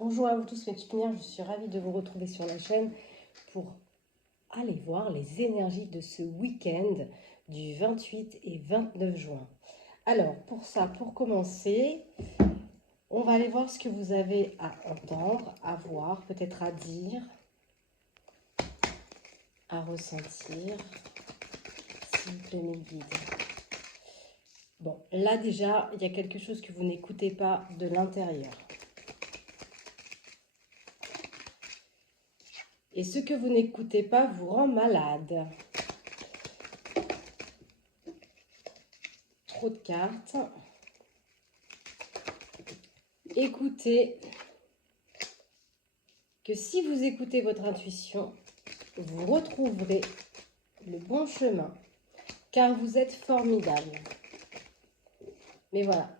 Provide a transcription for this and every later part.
Bonjour à vous tous mes petites lumières, je suis ravie de vous retrouver sur la chaîne pour aller voir les énergies de ce week-end du 28 et 29 juin. Alors pour ça, pour commencer, on va aller voir ce que vous avez à entendre, à voir, peut-être à dire, à ressentir, s'il vous plaît mes guides. Bon, là déjà, il y a quelque chose que vous n'écoutez pas de l'intérieur. Et ce que vous n'écoutez pas vous rend malade. Trop de cartes. Écoutez que si vous écoutez votre intuition, vous retrouverez le bon chemin, car vous êtes formidable. Mais voilà,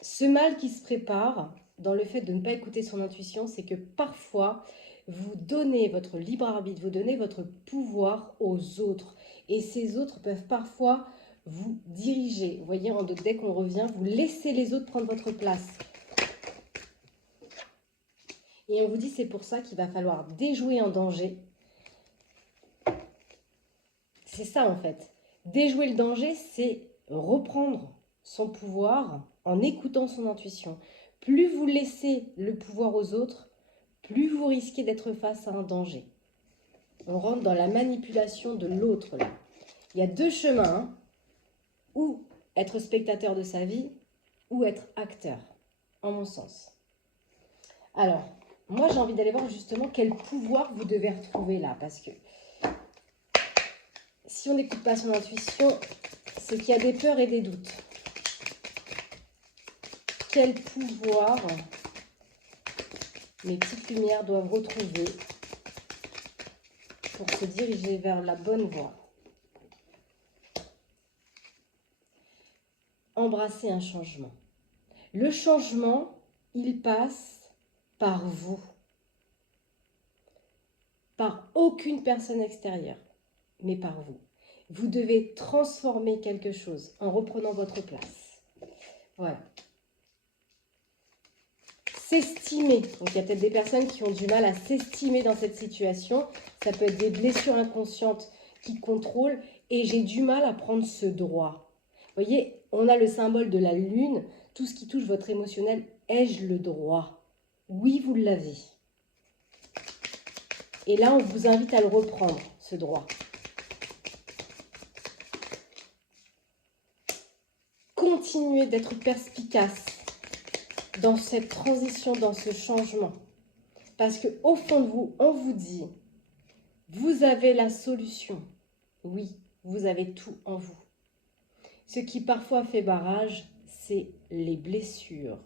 ce mal qui se prépare dans le fait de ne pas écouter son intuition, c'est que parfois, vous donnez votre libre arbitre, vous donnez votre pouvoir aux autres. Et ces autres peuvent parfois vous diriger. Vous voyez, dès qu'on revient, vous laissez les autres prendre votre place. Et on vous dit, c'est pour ça qu'il va falloir déjouer un danger. C'est ça en fait. Déjouer le danger, c'est reprendre son pouvoir en écoutant son intuition. Plus vous laissez le pouvoir aux autres, plus vous risquez d'être face à un danger. On rentre dans la manipulation de l'autre là. Il y a deux chemins, hein, ou être spectateur de sa vie, ou être acteur, en mon sens. Alors, moi j'ai envie d'aller voir justement quel pouvoir vous devez retrouver là, parce que si on n'écoute pas son intuition, c'est qu'il y a des peurs et des doutes. Quel pouvoir mes petites lumières doivent retrouver pour se diriger vers la bonne voie? Embrasser un changement. Le changement, il passe par vous. Par aucune personne extérieure, mais par vous. Vous devez transformer quelque chose en reprenant votre place. Voilà. S'estimer. Donc il y a peut-être des personnes qui ont du mal à s'estimer dans cette situation. Ça peut être des blessures inconscientes qui contrôlent. Et j'ai du mal à prendre ce droit. Vous voyez, on a le symbole de la lune. Tout ce qui touche votre émotionnel, ai-je le droit? Oui, vous l'avez. Et là, on vous invite à le reprendre, ce droit. Continuez d'être perspicace dans cette transition, dans ce changement. Parce qu'au fond de vous, on vous dit, vous avez la solution. Oui, vous avez tout en vous. Ce qui parfois fait barrage, c'est les blessures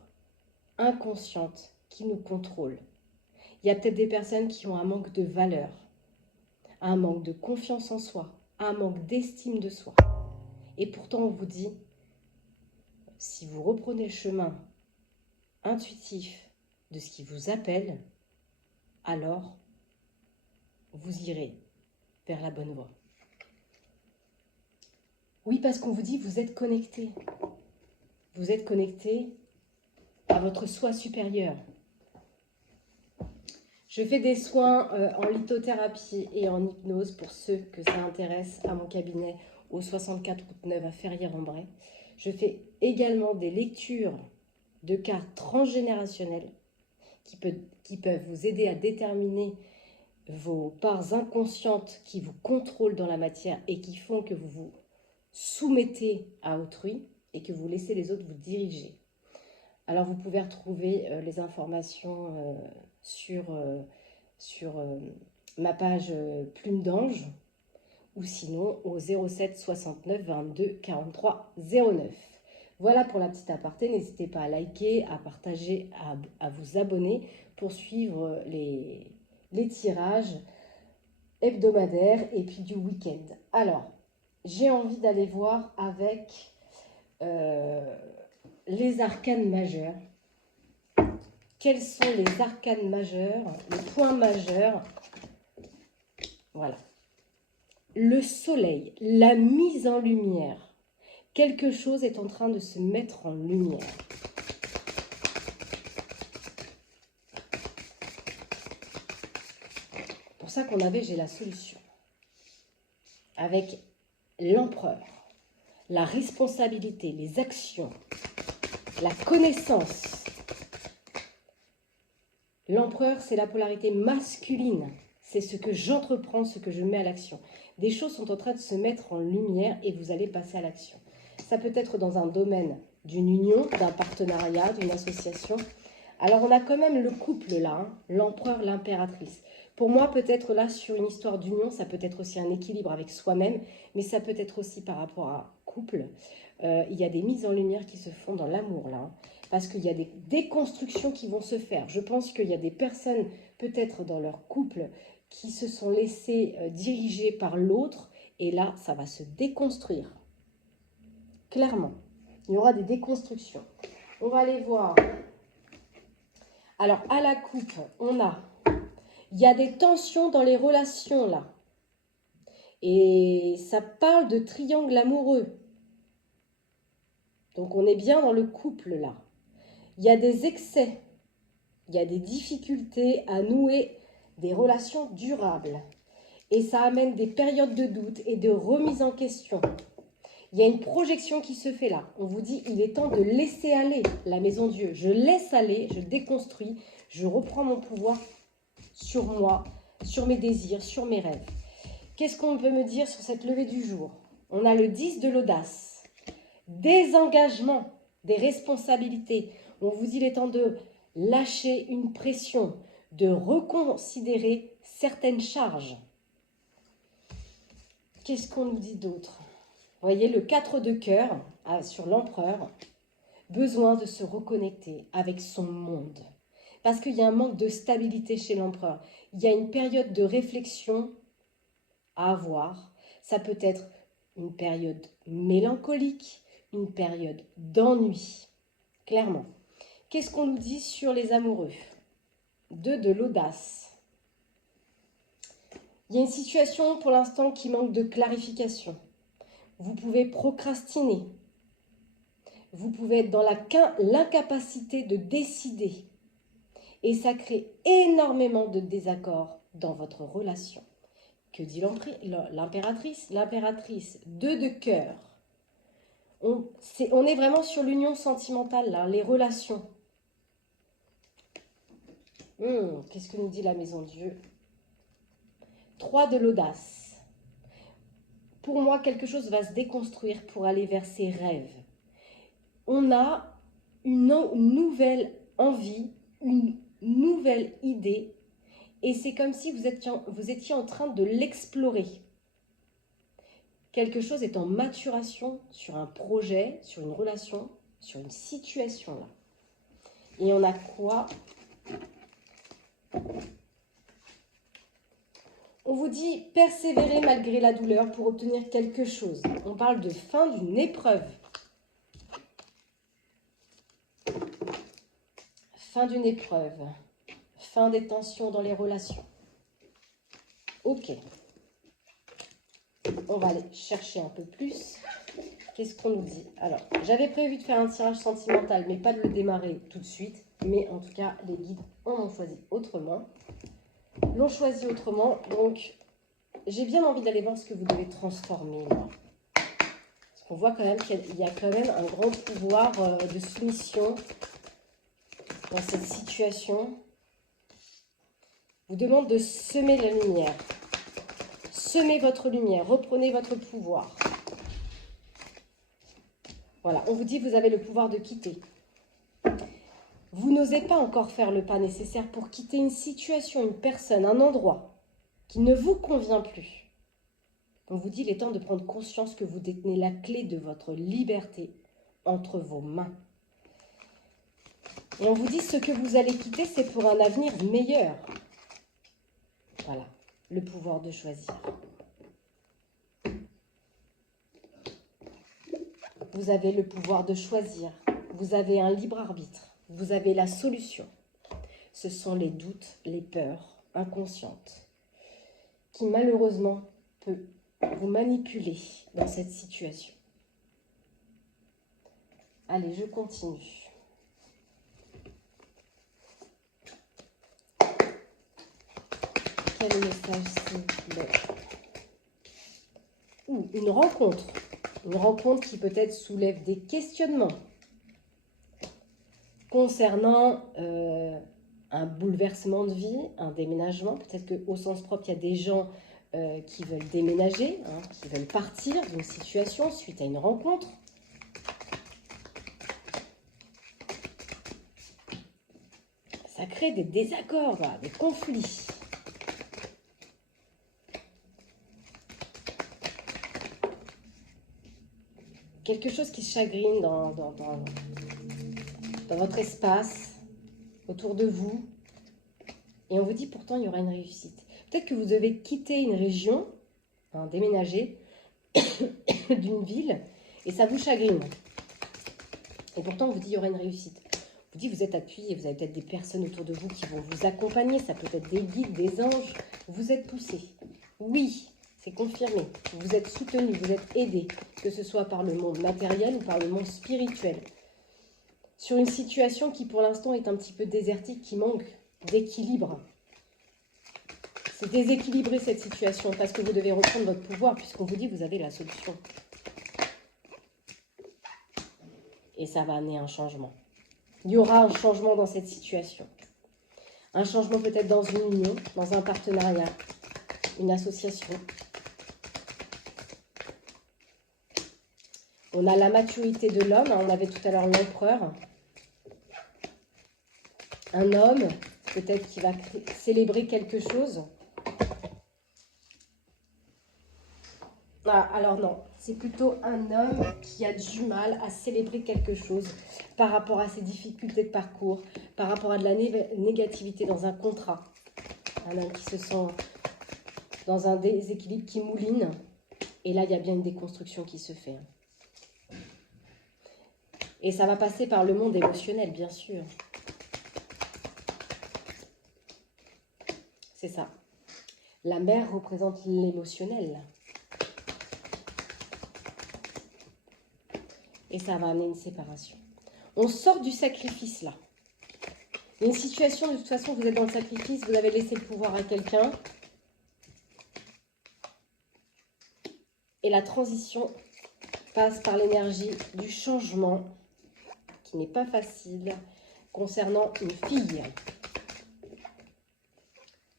inconscientes qui nous contrôlent. Il y a peut-être des personnes qui ont un manque de valeur, un manque de confiance en soi, un manque d'estime de soi. Et pourtant, on vous dit, si vous reprenez le chemin intuitif de ce qui vous appelle, alors vous irez vers la bonne voie. Oui, parce qu'on vous dit, vous êtes connecté. Vous êtes connecté à votre soi supérieur. Je fais des soins en lithothérapie et en hypnose pour ceux que ça intéresse à mon cabinet au 64 route 9 à Ferrières-en-Bray. Je fais également des lectures de cartes transgénérationnelles qui peuvent vous aider à déterminer vos parts inconscientes qui vous contrôlent dans la matière et qui font que vous vous soumettez à autrui et que vous laissez les autres vous diriger. Alors vous pouvez retrouver les informations sur ma page Plume d'Ange ou sinon au 07 69 22 43 09. Voilà pour la petite aparté. N'hésitez pas à liker, à partager, à vous abonner pour suivre les tirages hebdomadaires et puis du week-end. Alors, j'ai envie d'aller voir avec les arcanes majeurs. Quels sont les arcanes majeurs, les points majeurs? Voilà. Le soleil, la mise en lumière. Quelque chose est en train de se mettre en lumière. ça qu'on avait j'ai la solution. Avec l'empereur, la responsabilité, les actions, la connaissance. L'empereur, c'est la polarité masculine. C'est ce que j'entreprends, ce que je mets à l'action. Des choses sont en train de se mettre en lumière et vous allez passer à l'action. Ça peut être dans un domaine d'une union, d'un partenariat, d'une association. Alors, on a quand même le couple là, hein, l'empereur, l'impératrice. Pour moi, peut-être là, sur une histoire d'union, ça peut être aussi un équilibre avec soi-même, mais ça peut être aussi par rapport à couple. Il y a des mises en lumière qui se font dans l'amour là, hein, parce qu'il y a des déconstructions qui vont se faire. Je pense qu'il y a des personnes, peut-être dans leur couple, qui se sont laissées diriger par l'autre, et là, ça va se déconstruire. Clairement, il y aura des déconstructions. On va aller voir. Alors, à la coupe, il y a des tensions dans les relations, là. Et ça parle de triangle amoureux. Donc, on est bien dans le couple, là. Il y a des excès. Il y a des difficultés à nouer des relations durables. Et ça amène des périodes de doute et de remise en question. Il y a une projection qui se fait là. On vous dit, il est temps de laisser aller la maison Dieu. Je laisse aller, je déconstruis, je reprends mon pouvoir sur moi, sur mes désirs, sur mes rêves. Qu'est-ce qu'on peut me dire sur cette levée du jour? On a le 10 de l'audace, désengagement des responsabilités. On vous dit, il est temps de lâcher une pression, de reconsidérer certaines charges. Qu'est-ce qu'on nous dit d'autre? Vous voyez, le 4 de cœur sur l'empereur, besoin de se reconnecter avec son monde. Parce qu'il y a un manque de stabilité chez l'empereur. Il y a une période de réflexion à avoir. Ça peut être une période mélancolique, une période d'ennui. Clairement. Qu'est-ce qu'on nous dit sur les amoureux? 2 de l'audace. Il y a une situation pour l'instant qui manque de clarification. Vous pouvez procrastiner. Vous pouvez être dans l'incapacité de décider. Et ça crée énormément de désaccords dans votre relation. Que dit l'impératrice? L'impératrice, 2 de cœur. On est vraiment sur l'union sentimentale, là, les relations. Qu'est-ce que nous dit la maison Dieu? 3 de l'audace. Pour moi, quelque chose va se déconstruire pour aller vers ses rêves. On a une nouvelle envie, une nouvelle idée, et c'est comme si vous étiez en train de l'explorer. Quelque chose est en maturation sur un projet, sur une relation, sur une situation là. Et on a quoi? On vous dit persévérer malgré la douleur pour obtenir quelque chose. On parle de fin d'une épreuve. Fin d'une épreuve. Fin des tensions dans les relations. Ok. On va aller chercher un peu plus. Qu'est-ce qu'on nous dit? Alors, j'avais prévu de faire un tirage sentimental, mais pas de le démarrer tout de suite. Mais en tout cas, les guides en ont choisi autrement. L'ont choisi autrement. Donc, j'ai bien envie d'aller voir ce que vous devez transformer, moi. Parce qu'on voit quand même qu'il y a quand même un grand pouvoir de soumission dans cette situation. Vous demande de semer la lumière. Semez votre lumière, reprenez votre pouvoir. Voilà, on vous dit que vous avez le pouvoir de quitter. Vous n'osez pas encore faire le pas nécessaire pour quitter une situation, une personne, un endroit qui ne vous convient plus. On vous dit qu'il est temps de prendre conscience que vous détenez la clé de votre liberté entre vos mains. Et on vous dit ce que vous allez quitter, c'est pour un avenir meilleur. Voilà, le pouvoir de choisir. Vous avez le pouvoir de choisir. Vous avez un libre arbitre. Vous avez la solution. Ce sont les doutes, les peurs inconscientes qui malheureusement peuvent vous manipuler dans cette situation. Allez, je continue. quel message s'il vous plaît? Ou une rencontre. Une rencontre qui peut-être soulève des questionnements concernant un bouleversement de vie, un déménagement. Peut-être qu'au sens propre, il y a des gens qui veulent déménager, hein, qui veulent partir d'une situation suite à une rencontre. Ça crée des désaccords, voilà, des conflits. Quelque chose qui se chagrine dans votre espace, autour de vous. Et on vous dit pourtant il y aura une réussite. Peut-être que vous devez quitter une région, hein, déménager d'une ville, et ça vous chagrine. Et pourtant on vous dit il y aura une réussite. On vous dit vous êtes appuyé, vous avez peut-être des personnes autour de vous qui vont vous accompagner, ça peut être des guides, des anges. Vous êtes poussé. Oui, c'est confirmé. Vous êtes soutenu, vous êtes aidé, que ce soit par le monde matériel ou par le monde spirituel. Sur une situation qui pour l'instant est un petit peu désertique, qui manque d'équilibre. C'est déséquilibré cette situation parce que vous devez reprendre votre pouvoir puisqu'on vous dit que vous avez la solution. Et ça va amener un changement. Il y aura un changement dans cette situation. Un changement peut-être dans une union, dans un partenariat, une association. On a la maturité de l'homme, on avait tout à l'heure l'empereur. Un homme, peut-être qui va célébrer quelque chose. Ah, alors non, c'est plutôt un homme qui a du mal à célébrer quelque chose par rapport à ses difficultés de parcours, par rapport à de la négativité dans un contrat. Un homme qui se sent dans un déséquilibre qui mouline. Et là, il y a bien une déconstruction qui se fait. Et ça va passer par le monde émotionnel, bien sûr. C'est ça. La mer représente l'émotionnel. Et ça va amener une séparation. On sort du sacrifice, là. Il y a une situation, de toute façon, vous êtes dans le sacrifice, vous avez laissé le pouvoir à quelqu'un. Et la transition passe par l'énergie du changement, qui n'est pas facile, concernant une fille.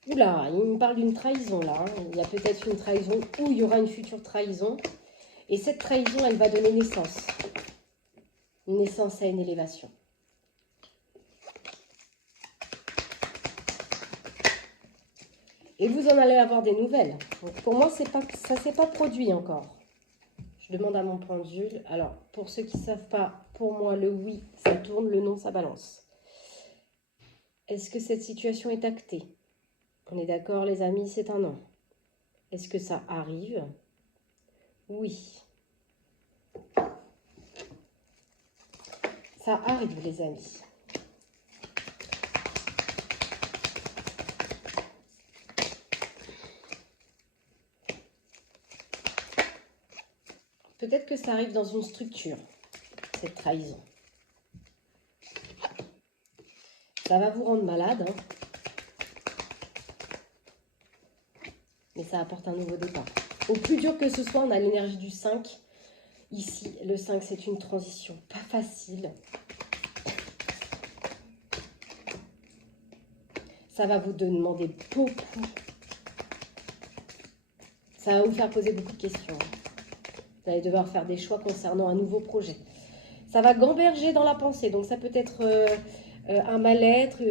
Oula, il me parle d'une trahison là. Il y a peut-être une trahison ou il y aura une future trahison. Et cette trahison, elle va donner naissance. Naissance à une élévation. Et vous en allez avoir des nouvelles. Donc pour moi, ça ne s'est pas produit encore. Je demande à mon pendule. Alors, pour ceux qui ne savent pas, pour moi, le oui, ça tourne, le non, ça balance. Est-ce que cette situation est actée? On est d'accord, les amis, c'est un non. Est-ce que ça arrive? Oui. Ça arrive, les amis. Peut-être que ça arrive dans une structure, cette trahison. Ça va vous rendre malade, hein. Mais ça apporte un nouveau départ. Au plus dur que ce soit, on a l'énergie du 5. Ici, le 5, c'est une transition pas facile. Ça va vous demander beaucoup. Ça va vous faire poser beaucoup de questions. Vous allez devoir faire des choix concernant un nouveau projet. Ça va gamberger dans la pensée. Donc ça peut être un mal-être,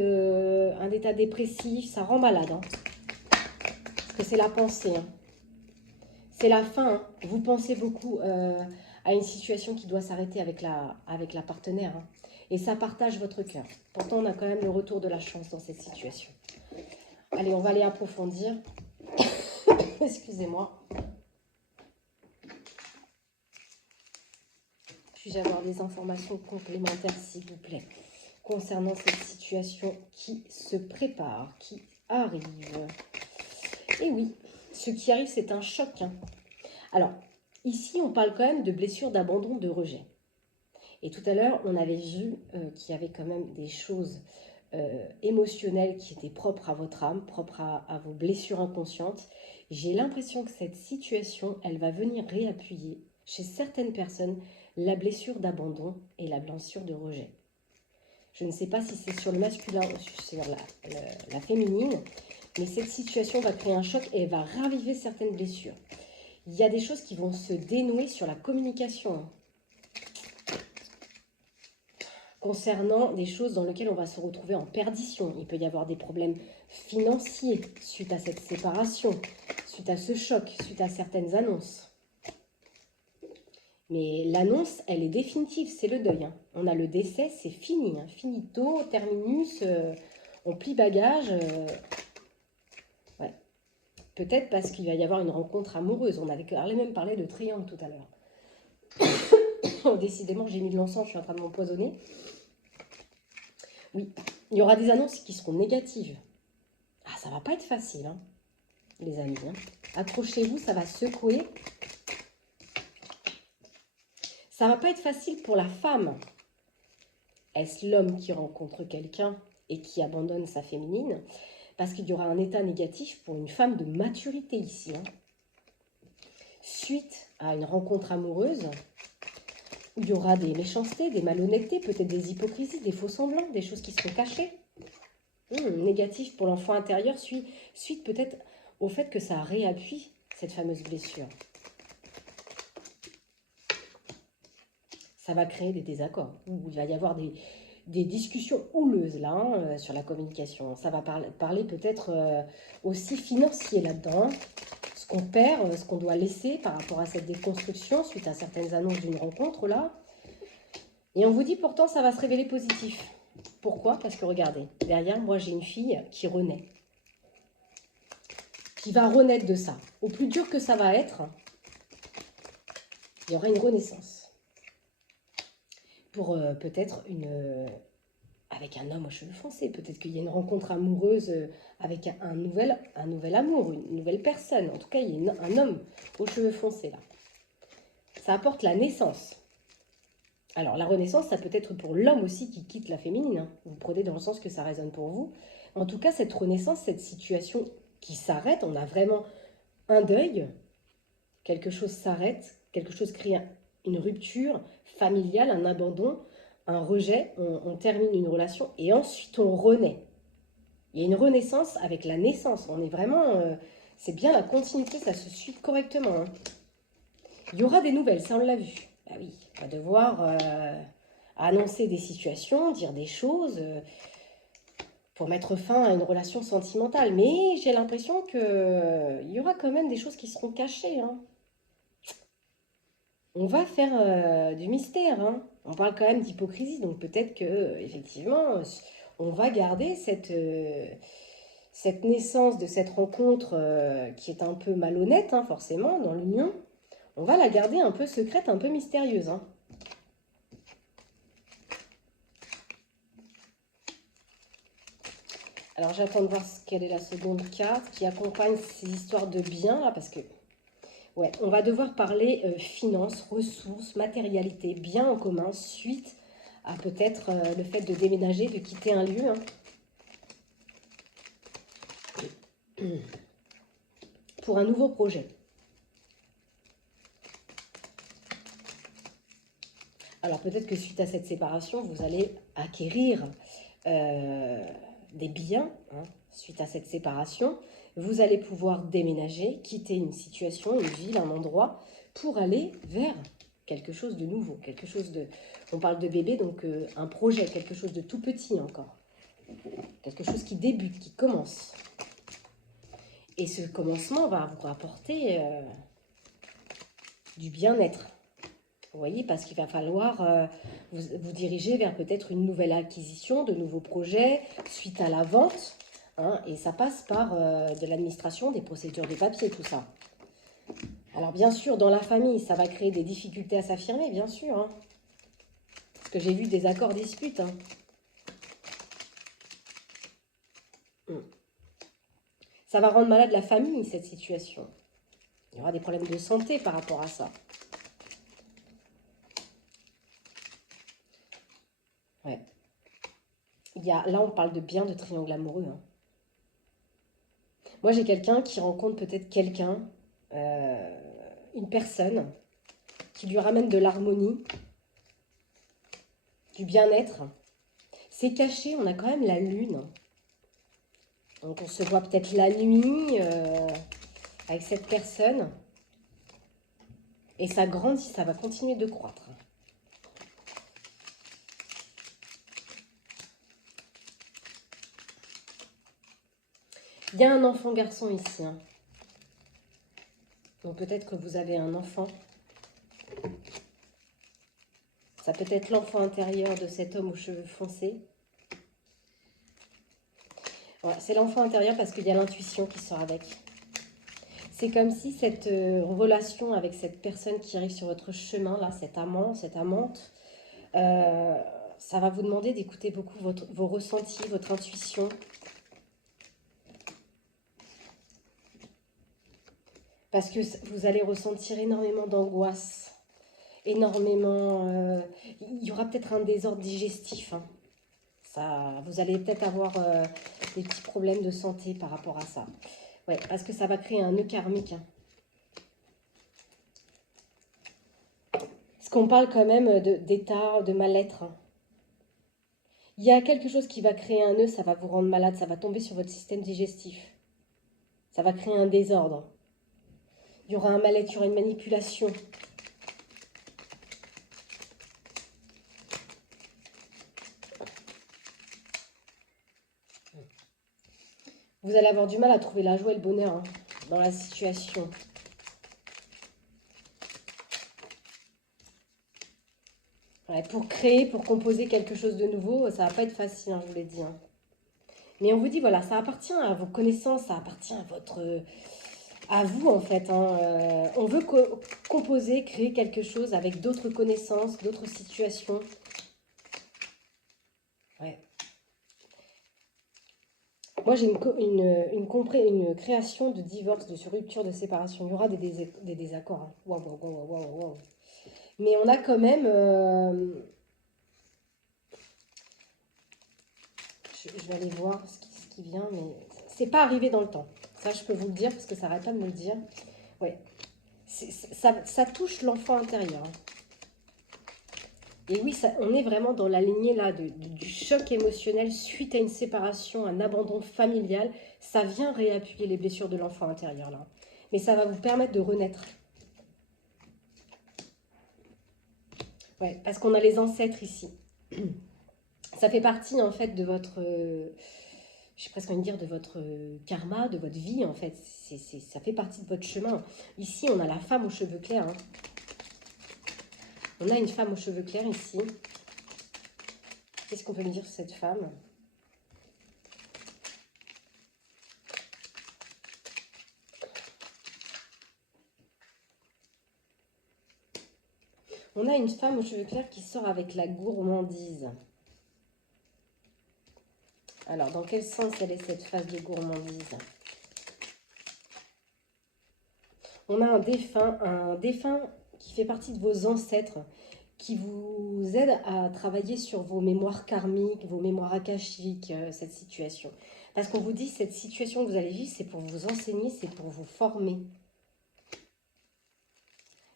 un état dépressif. Ça rend malade. Hein. Parce que c'est la pensée. Hein. C'est la fin. Hein. Vous pensez beaucoup à une situation qui doit s'arrêter avec la partenaire. Hein. Et ça partage votre cœur. Pourtant, on a quand même le retour de la chance dans cette situation. Allez, on va aller approfondir. Excusez-moi. Puis-je avoir des informations complémentaires, s'il vous plaît, concernant cette situation qui se prépare, qui arrive? Et oui, ce qui arrive, c'est un choc. Hein. Alors, ici, on parle quand même de blessures, d'abandon, de rejet. Et tout à l'heure, on avait vu qu'il y avait quand même des choses émotionnel qui était propre à votre âme, propre à vos blessures inconscientes. J'ai l'impression que cette situation, elle va venir réappuyer chez certaines personnes la blessure d'abandon et la blessure de rejet. Je ne sais pas si c'est sur le masculin ou sur la féminine, mais cette situation va créer un choc et elle va raviver certaines blessures. Il y a des choses qui vont se dénouer sur la communication, concernant des choses dans lesquelles on va se retrouver en perdition. Il peut y avoir des problèmes financiers suite à cette séparation, suite à ce choc, suite à certaines annonces. Mais l'annonce, elle est définitive, c'est le deuil. Hein. On a le décès, c'est fini. Hein. Finito, terminus, on plie bagage. Ouais. Peut-être parce qu'il va y avoir une rencontre amoureuse. On avait même parlé de triangle tout à l'heure. Décidément, j'ai mis de l'encens, je suis en train de m'empoisonner. Oui, il y aura des annonces qui seront négatives. Ah, ça va pas être facile, hein, les amis. Hein. Accrochez-vous, ça va secouer. Ça va pas être facile pour la femme. Est-ce l'homme qui rencontre quelqu'un et qui abandonne sa féminine? Parce qu'il y aura un état négatif pour une femme de maturité ici. Hein. Suite à une rencontre amoureuse, où il y aura des méchancetés, des malhonnêtetés, peut-être des hypocrisies, des faux semblants, des choses qui seront cachées. Négatif pour l'enfant intérieur, suite peut-être au fait que ça réappuie cette fameuse blessure. Ça va créer des désaccords. Il va y avoir des discussions houleuses là, hein, sur la communication. Ça va parler peut-être aussi financier là-dedans. Ce qu'on perd, ce qu'on doit laisser par rapport à cette déconstruction suite à certaines annonces d'une rencontre là. Et on vous dit pourtant ça va se révéler positif. Pourquoi? Parce que regardez, derrière moi j'ai une fille qui renaît. Qui va renaître de ça. Au plus dur que ça va être, il y aura une renaissance. Pour peut-être avec un homme aux cheveux foncés. Peut-être qu'il y a une rencontre amoureuse avec un nouvel amour, une nouvelle personne. En tout cas, il y a un homme aux cheveux foncés là. Ça apporte la naissance. Alors, la renaissance, ça peut être pour l'homme aussi qui quitte la féminine. Hein. Vous prenez dans le sens que ça résonne pour vous. En tout cas, cette renaissance, cette situation qui s'arrête, on a vraiment un deuil. Quelque chose s'arrête, quelque chose crée une rupture familiale, un abandon, un rejet. On termine une relation et ensuite on renaît. Il y a une renaissance avec la naissance. On est vraiment... c'est bien la continuité, ça se suit correctement. Hein. Il y aura des nouvelles, ça on l'a vu. Bah oui, on va devoir annoncer des situations, dire des choses pour mettre fin à une relation sentimentale. Mais j'ai l'impression qu'il y aura quand même des choses qui seront cachées. Hein. On va faire du mystère. Hein. On parle quand même d'hypocrisie, donc peut-être que effectivement, on va garder cette naissance de cette rencontre qui est un peu malhonnête, hein, forcément, dans l'union. On va la garder un peu secrète, un peu mystérieuse. Hein. Alors j'attends de voir quelle est la seconde carte qui accompagne ces histoires de biens, là, parce que... Ouais, on va devoir parler finances, ressources, matérialité, biens en commun, suite à peut-être le fait de déménager, de quitter un lieu. Hein. Pour un nouveau projet. Alors peut-être que suite à cette séparation, vous allez acquérir des biens, hein, suite à cette séparation. Vous allez pouvoir déménager, quitter une situation, une ville, un endroit, pour aller vers quelque chose de nouveau, quelque chose de... On parle de bébé, donc un projet, quelque chose de tout petit encore. Quelque chose qui débute, qui commence. Et ce commencement va vous rapporter du bien-être. Vous voyez, parce qu'il va falloir vous diriger vers peut-être une nouvelle acquisition, de nouveaux projets, suite à la vente. Hein, et ça passe par de l'administration, des procédures de papier, tout ça. Alors bien sûr, dans la famille, ça va créer des difficultés à s'affirmer, bien sûr. Hein, parce que j'ai vu des accords disputes. Hein. Ça va rendre malade la famille, cette situation. Il y aura des problèmes de santé par rapport à ça. Ouais. là, on parle de bien de triangle amoureux. Hein. Moi, j'ai quelqu'un qui rencontre peut-être quelqu'un, une personne, qui lui ramène de l'harmonie, du bien-être. C'est caché, on a quand même la lune. Donc, on se voit peut-être la nuit avec cette personne. Et ça grandit, ça va continuer de croître. Il y a un enfant garçon ici. Hein. Donc peut-être que vous avez un enfant. Ça peut être l'enfant intérieur de cet homme aux cheveux foncés. Voilà, c'est l'enfant intérieur parce qu'il y a l'intuition qui sort avec. C'est comme si cette relation avec cette personne qui arrive sur votre chemin, là, cet amant, cette amante, ça va vous demander d'écouter beaucoup vos ressentis, votre intuition. Parce que vous allez ressentir énormément d'angoisse, énormément... il y aura peut-être un désordre digestif. Hein. Ça, vous allez peut-être avoir des petits problèmes de santé par rapport à ça. Ouais, parce que ça va créer un nœud karmique. Hein. Parce qu'on parle quand même d'état, de mal-être. Hein. Il y a quelque chose qui va créer un nœud, ça va vous rendre malade, ça va tomber sur votre système digestif. Ça va créer un désordre. Il y aura un mal-être, il y aura une manipulation. Vous allez avoir du mal à trouver la joie et le bonheur hein, dans la situation. Ouais, pour créer, pour composer quelque chose de nouveau, ça va pas être facile, hein, je vous l'ai dit. Hein. Mais on vous dit, voilà, ça appartient à vos connaissances, ça appartient à vous en fait. Hein. On veut composer, créer quelque chose avec d'autres connaissances, d'autres situations. Ouais. Moi, j'ai une création de divorce, de rupture, de séparation. Il y aura des désaccords. Hein. Waouh, waouh, waouh, waouh, waouh. Mais on a quand même... je vais aller voir ce qui vient, mais c'est pas arrivé dans le temps. Ça, je peux vous le dire, parce que ça n'arrête pas de me le dire. Ouais. Ça touche l'enfant intérieur. Hein. Et oui, on est vraiment dans la lignée là du choc émotionnel suite à une séparation, un abandon familial. Ça vient réappuyer les blessures de l'enfant intérieur là. Mais ça va vous permettre de renaître. Ouais, parce qu'on a les ancêtres ici. Ça fait partie en fait de votre, j'ai presque envie de dire de votre karma, de votre vie en fait. Ça fait partie de votre chemin. Ici, on a la femme aux cheveux clairs. Hein. On a une femme aux cheveux clairs ici. Qu'est-ce qu'on peut me dire sur cette femme? On a une femme aux cheveux clairs qui sort avec la gourmandise. Alors, dans quel sens elle est cette phase de gourmandise? On a un défunt qui fait partie de vos ancêtres, qui vous aide à travailler sur vos mémoires karmiques, vos mémoires akashiques, cette situation. Parce qu'on vous dit, cette situation que vous allez vivre, c'est pour vous enseigner, c'est pour vous former.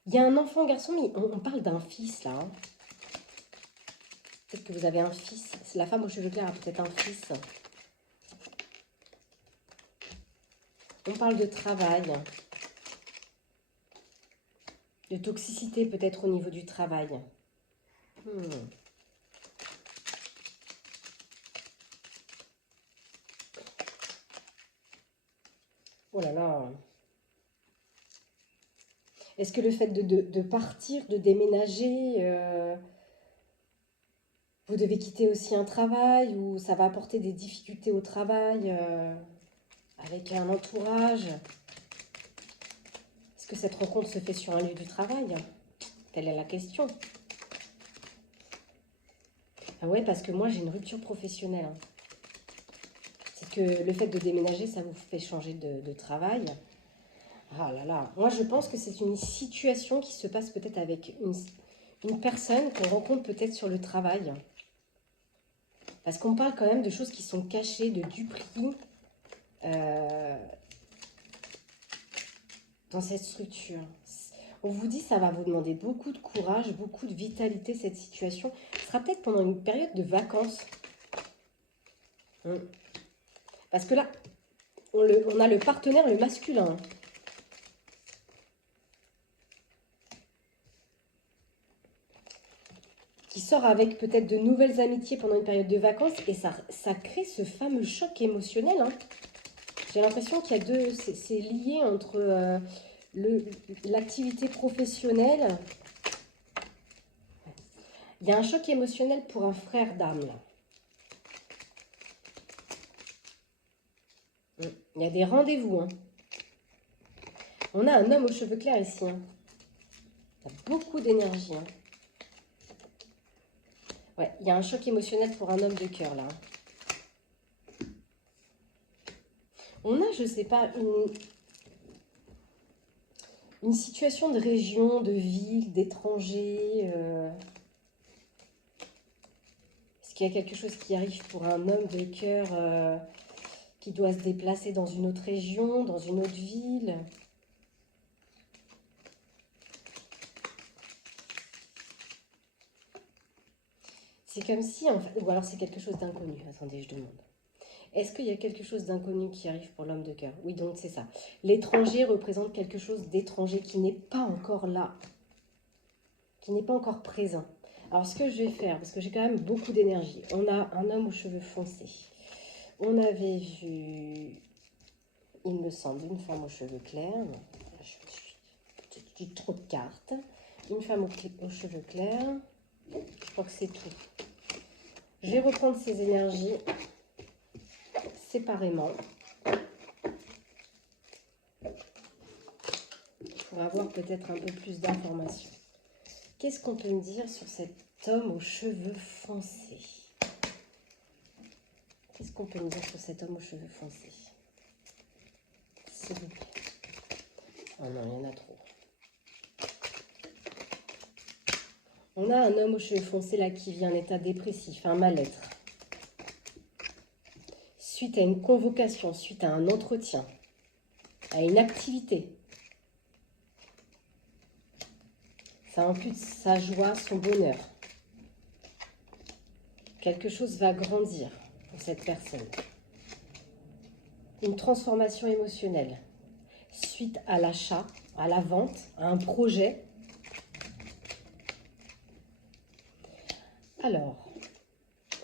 Il y a un enfant garçon, mais on parle d'un fils, là. Hein. Peut-être que vous avez un fils. La femme aux cheveux clairs a peut-être un fils. On parle de travail. De toxicité, peut-être, au niveau du travail. Oh là là. Est-ce que le fait de partir, de déménager, vous devez quitter aussi un travail ou ça va apporter des difficultés au travail avec un entourage? Est-ce que cette rencontre se fait sur un lieu du travail? Telle est la question. Ah ouais, parce que moi j'ai une rupture professionnelle. Hein. C'est que le fait de déménager, ça vous fait changer de travail. Ah là là, moi je pense que c'est une situation qui se passe peut-être avec une personne qu'on rencontre peut-être sur le travail. Parce qu'on parle quand même de choses qui sont cachées, de duperie dans cette structure. On vous dit ça va vous demander beaucoup de courage, beaucoup de vitalité, cette situation. Ce sera peut-être pendant une période de vacances. Parce que là, on a le partenaire, le masculin. Qui sort avec peut-être de nouvelles amitiés pendant une période de vacances. Et ça crée ce fameux choc émotionnel. J'ai l'impression qu'il y a deux... C'est lié entre l'activité professionnelle. Il y a un choc émotionnel pour un frère d'âme, là. Il y a des rendez-vous. On a un homme aux cheveux clairs ici. Il y a beaucoup d'énergie. Ouais, il y a un choc émotionnel pour un homme de cœur, là. On a, je sais pas, une situation de région, de ville, d'étranger. Est-ce qu'il y a quelque chose qui arrive pour un homme de cœur qui doit se déplacer dans une autre région, dans une autre ville? C'est comme si, en fait, ou alors c'est quelque chose d'inconnu. Attendez, je demande. Est-ce qu'il y a quelque chose d'inconnu qui arrive pour l'homme de cœur? Oui, donc c'est ça. L'étranger représente quelque chose d'étranger qui n'est pas encore là, qui n'est pas encore présent. Alors, ce que je vais faire, parce que j'ai quand même beaucoup d'énergie, on a un homme aux cheveux foncés. On avait vu, il me semble, une femme aux cheveux clairs. Je me suis trop de cartes. Une femme aux cheveux clairs. Je crois que c'est tout. Je vais reprendre ces énergies séparément pour avoir peut-être un peu plus d'informations. Qu'est-ce qu'on peut me dire sur cet homme aux cheveux foncés? Qu'est-ce qu'on peut me dire sur cet homme aux cheveux foncés? S'il vous plaît. Oh non, il y en a trop. On a un homme aux cheveux foncés là qui vit en état dépressif, un mal-être. Suite à une convocation, suite à un entretien, à une activité. Ça impute sa joie, son bonheur. Quelque chose va grandir pour cette personne. Une transformation émotionnelle. Suite à l'achat, à la vente, à un projet. Alors,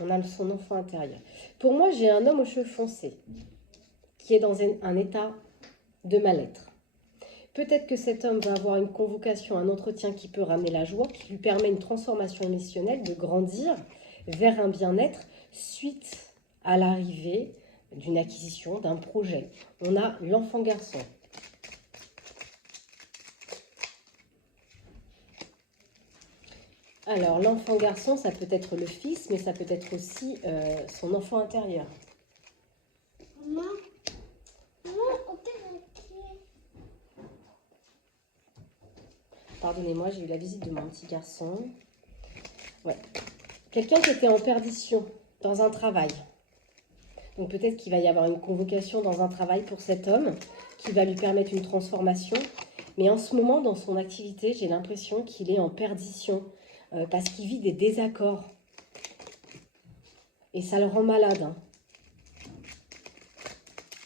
on a son enfant intérieur. Pour moi, j'ai un homme aux cheveux foncés qui est dans un état de mal-être. Peut-être que cet homme va avoir une convocation, un entretien qui peut ramener la joie, qui lui permet une transformation émotionnelle, de grandir vers un bien-être suite à l'arrivée d'une acquisition, d'un projet. On a l'enfant garçon. Alors, l'enfant garçon, ça peut être le fils, mais ça peut être aussi son enfant intérieur. Maman, on peut rentrer. Pardonnez-moi, j'ai eu la visite de mon petit garçon. Ouais. Quelqu'un qui était en perdition dans un travail. Donc peut-être qu'il va y avoir une convocation dans un travail pour cet homme qui va lui permettre une transformation. Mais en ce moment, dans son activité, j'ai l'impression qu'il est en perdition parce qu'il vit des désaccords. Et ça le rend malade,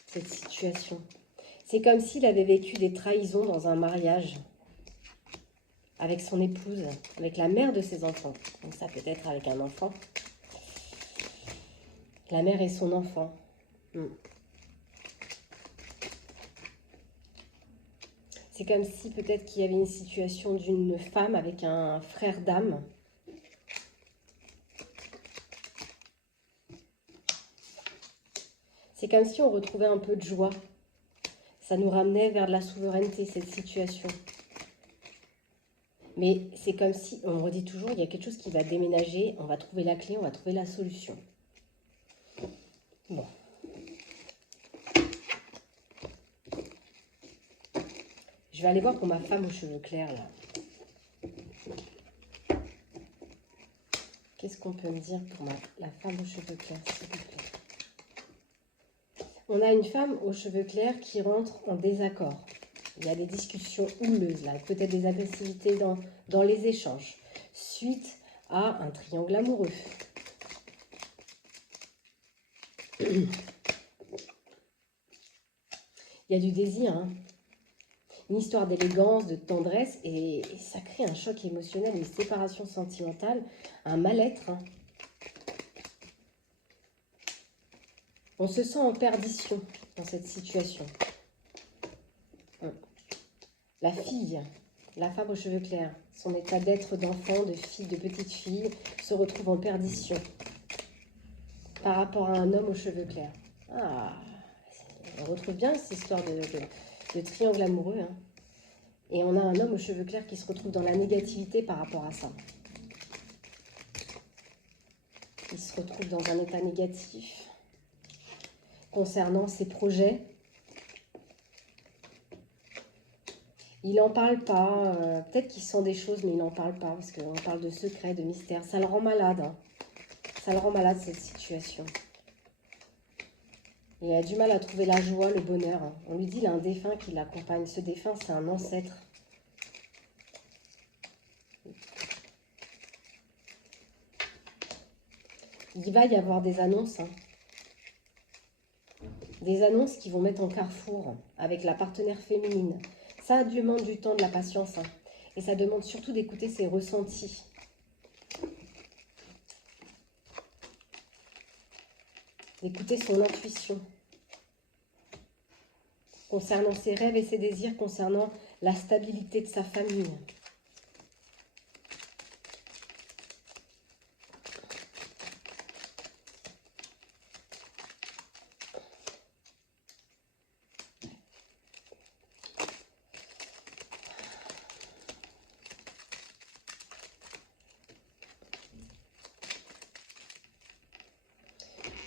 cette situation. C'est comme s'il avait vécu des trahisons dans un mariage avec son épouse, avec la mère de ses enfants. Donc ça peut être avec un enfant. La mère et son enfant. C'est comme si peut-être qu'il y avait une situation d'une femme avec un frère d'âme. C'est comme si on retrouvait un peu de joie. Ça nous ramenait vers de la souveraineté, cette situation. Mais c'est comme si, on redit toujours, il y a quelque chose qui va déménager, on va trouver la clé, on va trouver la solution. Bon. Je vais aller voir pour ma femme aux cheveux clairs, là. Qu'est-ce qu'on peut me dire pour la femme aux cheveux clairs, s'il vous plaît? On a une femme aux cheveux clairs qui rentre en désaccord. Il y a des discussions houleuses, là, peut-être des agressivités dans les échanges, suite à un triangle amoureux. Il y a du désir, hein. Une histoire d'élégance, de tendresse, et ça crée un choc émotionnel, une séparation sentimentale, un mal-être, hein. On se sent en perdition dans cette situation. La fille, la femme aux cheveux clairs, son état d'être d'enfant, de fille, de petite fille, se retrouve en perdition par rapport à un homme aux cheveux clairs. Ah, on retrouve bien cette histoire de triangle amoureux, hein. Et on a un homme aux cheveux clairs qui se retrouve dans la négativité par rapport à ça. Il se retrouve dans un état négatif concernant ses projets. Il n'en parle pas. Peut-être qu'il sent des choses, mais il n'en parle pas. Parce qu'on parle de secrets, de mystères. Ça le rend malade, hein. Ça le rend malade, cette situation. Il a du mal à trouver la joie, le bonheur, hein. On lui dit qu'il a un défunt qui l'accompagne. Ce défunt, c'est un ancêtre. Il va y avoir des annonces, hein. Des annonces qui vont mettre en carrefour avec la partenaire féminine. Ça demande du temps, de la patience, hein. Et ça demande surtout d'écouter ses ressentis. D'écouter son intuition. Concernant ses rêves et ses désirs, concernant la stabilité de sa famille.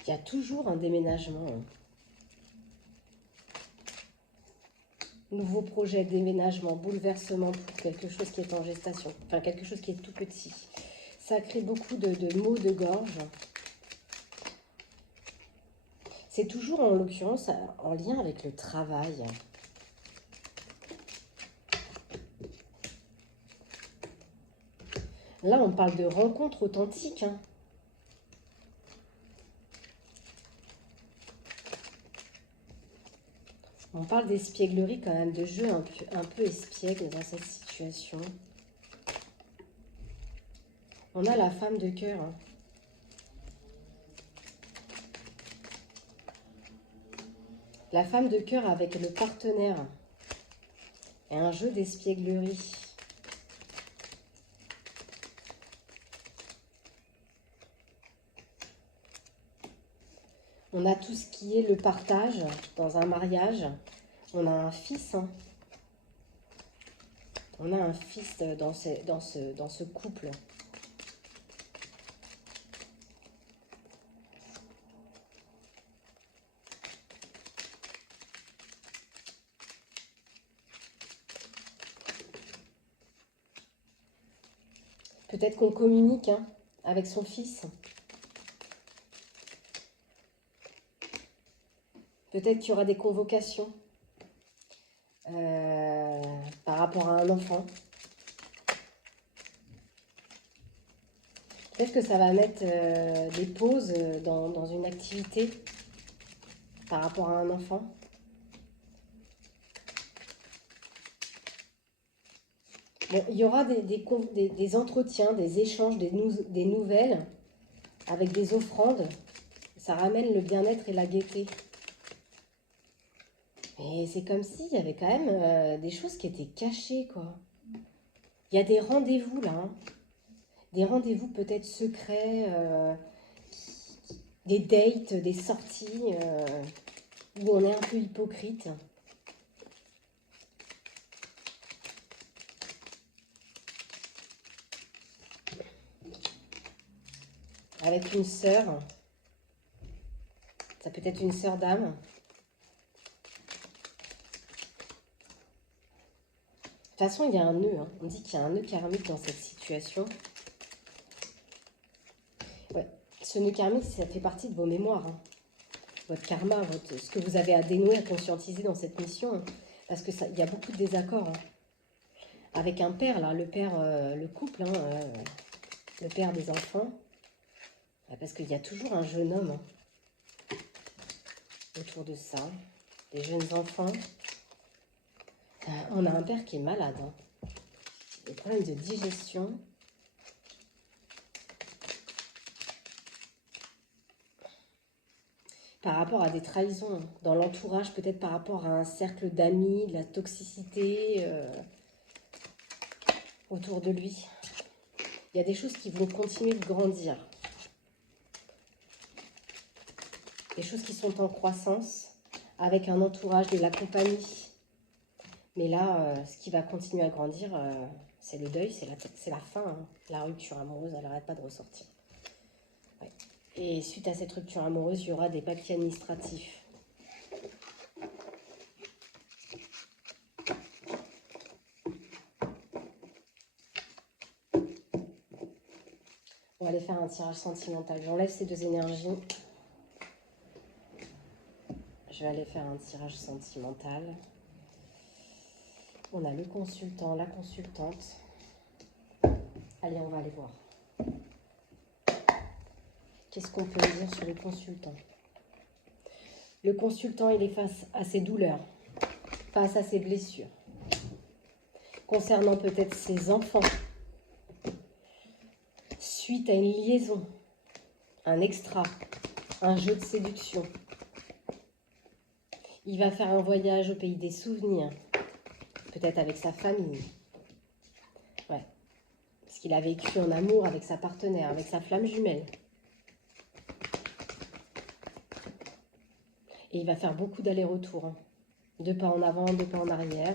Il y a toujours un déménagement, hein. Nouveau projet, déménagement, bouleversement pour quelque chose qui est en gestation. Enfin, quelque chose qui est tout petit. Ça crée beaucoup de maux de gorge. C'est toujours, en l'occurrence, en lien avec le travail. Là, on parle de rencontres authentiques, hein. On parle d'espièglerie quand même, de jeu un peu espiègle dans cette situation. On a la femme de cœur, hein. La femme de cœur avec le partenaire. Et un jeu d'espièglerie. On a tout ce qui est le partage dans un mariage. On a un fils, hein. On a un fils dans ce couple. Peut-être qu'on communique, hein, avec son fils. Peut-être qu'il y aura des convocations par rapport à un enfant. Peut-être que ça va mettre des pauses dans une activité par rapport à un enfant. Bon, il y aura des entretiens, des échanges, des nouvelles avec des offrandes. Ça ramène le bien-être et la gaieté. Mais c'est comme s'il y avait quand même des choses qui étaient cachées, quoi. Il y a des rendez-vous, là, hein. Des rendez-vous peut-être secrets, des dates, des sorties, où on est un peu hypocrite. Avec une sœur. Ça peut être une sœur d'âme. De toute façon, il y a un nœud, hein. On dit qu'il y a un nœud karmique dans cette situation. Ce nœud karmique, ça fait partie de vos mémoires. Hein. Votre karma, ce que vous avez à dénouer, à conscientiser dans cette mission. Parce que il y a beaucoup de désaccords. Hein. Avec un père, là, le père, le couple, hein, le père des enfants. Parce qu'il y a toujours un jeune homme hein, autour de ça. Des jeunes enfants. On a un père qui est malade. Hein. Des problèmes de digestion. Par rapport à des trahisons dans l'entourage, peut-être par rapport à un cercle d'amis, de la toxicité autour de lui. Il y a des choses qui vont continuer de grandir. Des choses qui sont en croissance, avec un entourage, de la compagnie. Mais là, ce qui va continuer à grandir, c'est le deuil, c'est la fin. Hein. La rupture amoureuse, elle n'arrête pas de ressortir. Ouais. Et suite à cette rupture amoureuse, il y aura des papiers administratifs. On va aller faire un tirage sentimental. J'enlève ces deux énergies. Je vais aller faire un tirage sentimental. On a le consultant, la consultante. Allez, on va aller voir. Qu'est-ce qu'on peut dire sur le consultant? Le consultant, il est face à ses douleurs, face à ses blessures. Concernant peut-être ses enfants, suite à une liaison, un extra, un jeu de séduction. Il va faire un voyage au pays des souvenirs, peut-être avec sa famille. Ouais, parce qu'il a vécu en amour avec sa partenaire, avec sa flamme jumelle. Et il va faire beaucoup d'allers-retours. Hein. 2 pas en avant, 2 pas en arrière.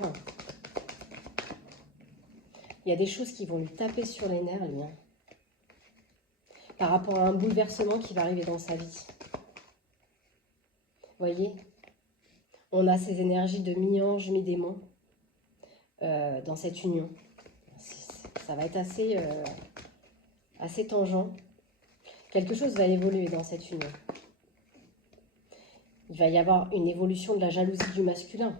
Il y a des choses qui vont lui taper sur les nerfs, lui. Hein, par rapport à un bouleversement qui va arriver dans sa vie. Vous voyez, on a ces énergies de mi-ange, mi-démon dans cette union. Ça va être assez tangent. Quelque chose va évoluer dans cette union. Il va y avoir une évolution de la jalousie du masculin.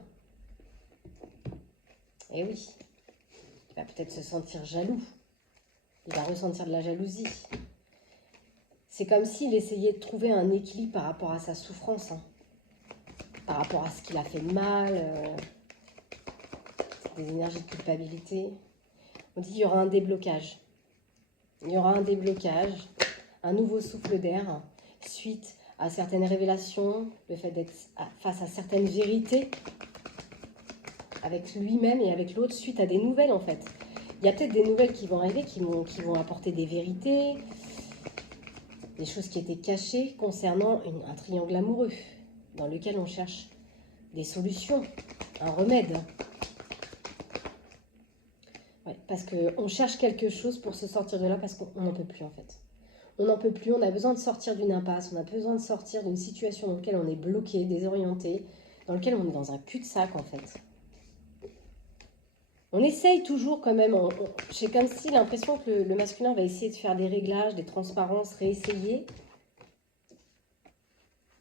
Eh oui, il va peut-être se sentir jaloux. Il va ressentir de la jalousie. C'est comme s'il essayait de trouver un équilibre par rapport à sa souffrance. Hein. Par rapport à ce qu'il a fait de mal. Des énergies de culpabilité. On dit qu'il y aura un déblocage. Il y aura un déblocage, un nouveau souffle d'air, suite à certaines révélations, le fait d'être face à certaines vérités, avec lui-même et avec l'autre, suite à des nouvelles en fait. Il y a peut-être des nouvelles qui vont arriver, qui vont apporter des vérités, des choses qui étaient cachées concernant un triangle amoureux, dans lequel on cherche des solutions, un remède. Ouais, parce qu'on cherche quelque chose pour se sortir de là, parce qu'on n'en peut plus en fait. On n'en peut plus, on a besoin de sortir d'une impasse, on a besoin de sortir d'une situation dans laquelle on est bloqué, désorienté, dans laquelle on est dans un cul-de-sac en fait. On essaye toujours quand même, j'ai comme si l'impression que le masculin va essayer de faire des réglages, des transparences, réessayer.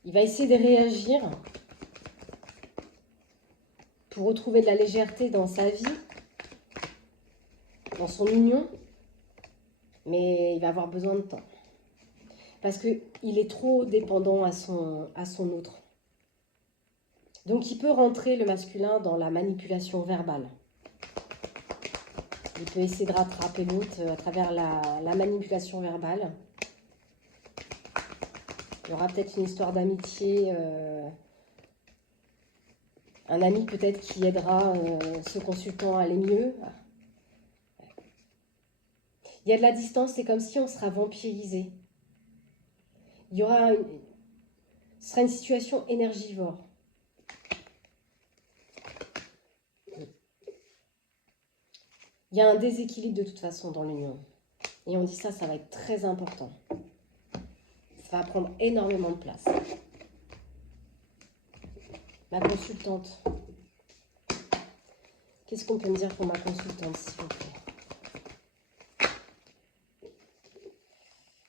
Il va essayer de réagir pour retrouver de la légèreté dans sa vie, dans son union, mais il va avoir besoin de temps. Parce qu'il est trop dépendant à son autre. Donc il peut rentrer, le masculin, dans la manipulation verbale. Il peut essayer de rattraper l'autre à travers la manipulation verbale. Il y aura peut-être une histoire d'amitié, un ami peut-être qui aidera ce consultant à aller mieux. Il y a de la distance, c'est comme si on sera vampirisé. Il y aura ce sera une situation énergivore. Il y a un déséquilibre de toute façon dans l'union. Et on dit ça va être très important. Ça va prendre énormément de place. Ma consultante. Qu'est-ce qu'on peut me dire pour ma consultante, s'il vous plaît?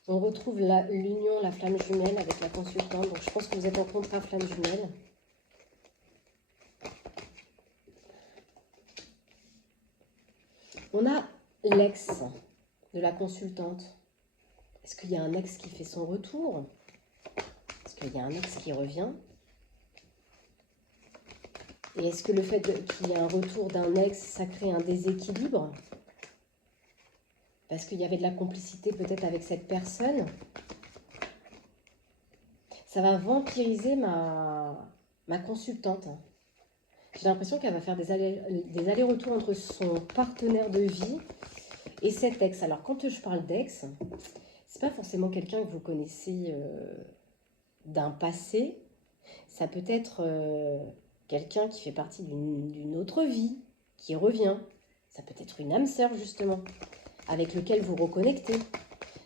On retrouve l'union, la flamme jumelle avec la consultante. Donc, je pense que vous êtes en contrat flamme jumelle. On a l'ex de la consultante. Est-ce qu'il y a un ex qui fait son retour? Est-ce qu'il y a un ex qui revient? Et est-ce que le fait qu'il y ait un retour d'un ex, ça crée un déséquilibre? Parce qu'il y avait de la complicité peut-être avec cette personne. Ça va vampiriser ma consultante. J'ai l'impression qu'elle va faire des allers-retours entre son partenaire de vie et cet ex. Alors, quand je parle d'ex, c'est pas forcément quelqu'un que vous connaissez d'un passé. Ça peut être quelqu'un qui fait partie d'une autre vie, qui revient. Ça peut être une âme sœur, justement, avec lequel vous reconnectez.